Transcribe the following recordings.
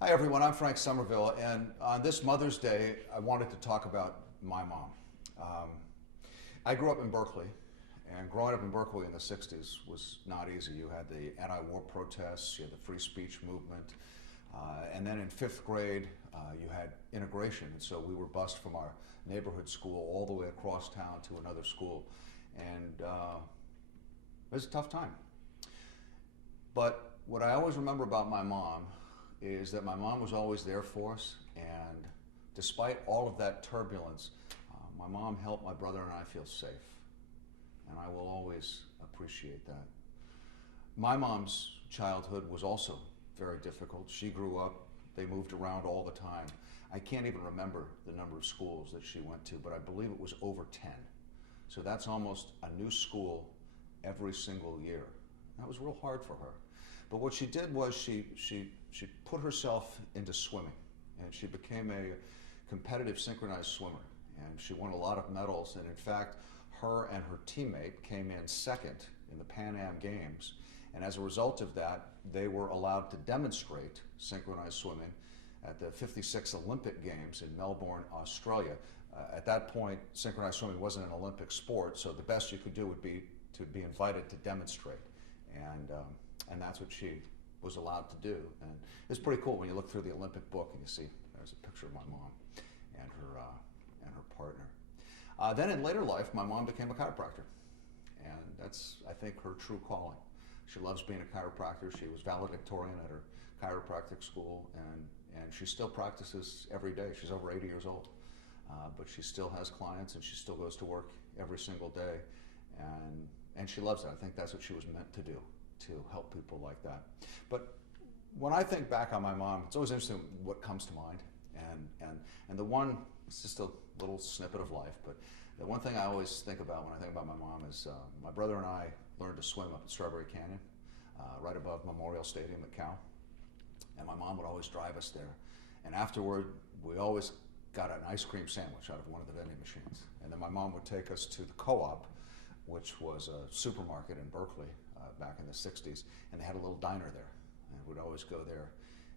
Hi everyone, I'm Frank Somerville, and on this Mother's Day, I wanted to talk about my mom. Um, I grew up in Berkeley, and growing up in Berkeley in the 60s was not easy. You had the anti-war protests, you had the free speech movement, and then in fifth grade, you had integration, and so we were bused from our neighborhood school all the way across town to another school, and it was a tough time. But what I always remember about my mom is that my mom was always there for us, and despite all of that turbulence, my mom helped my brother and I feel safe, and I will always appreciate that. My mom's childhood was also very difficult. She grew up, they moved around all the time. I can't even remember the number of schools that she went to, but I believe it was over 10. So that's almost a new school every single year. That was real hard for her. But what she did was she put herself into swimming, and she became a competitive synchronized swimmer, and she won a lot of medals. And in fact, her and her teammate came in second in the Pan Am Games, and as a result of that, they were allowed to demonstrate synchronized swimming at the 56 Olympic Games in Melbourne, Australia. At that point, synchronized swimming wasn't an Olympic sport, so the best you could do would be to be invited to demonstrate, and that's what she was allowed to do. And it's pretty cool when you look through the Olympic book and you see there's a picture of my mom and her partner. Then in later life, my mom became a chiropractor, and that's, I think, her true calling. She loves being a chiropractor. She was valedictorian at her chiropractic school, and she still practices every day. She's over 80 years old, but she still has clients, and she still goes to work every single day, and she loves it. I think that's what she was meant to do, to help people like that. But when I think back on my mom, it's always interesting what comes to mind. And the one, it's just a little snippet of life, but the one thing I always think about when I think about my mom is my brother and I learned to swim up at Strawberry Canyon, right above Memorial Stadium at Cal. And my mom would always drive us there. And afterward, we always got an ice cream sandwich out of one of the vending machines. And then my mom would take us to the Co-op, which was a supermarket in Berkeley back in the 60s, and they had a little diner there. And we'd always go there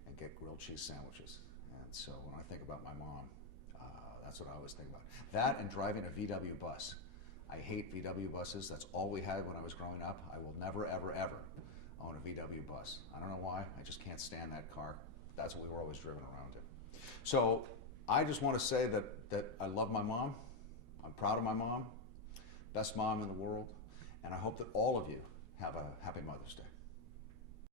and get grilled cheese sandwiches. And so when I think about my mom, that's what I always think about. That and driving a VW bus. I hate VW buses. That's all we had when I was growing up. I will never, ever, ever own a VW bus. I don't know why. I just can't stand that car. That's what we were always driven around in. So I just want to say that I love my mom. I'm proud of my mom. Best mom in the world. And I hope that all of you have a happy Mother's Day.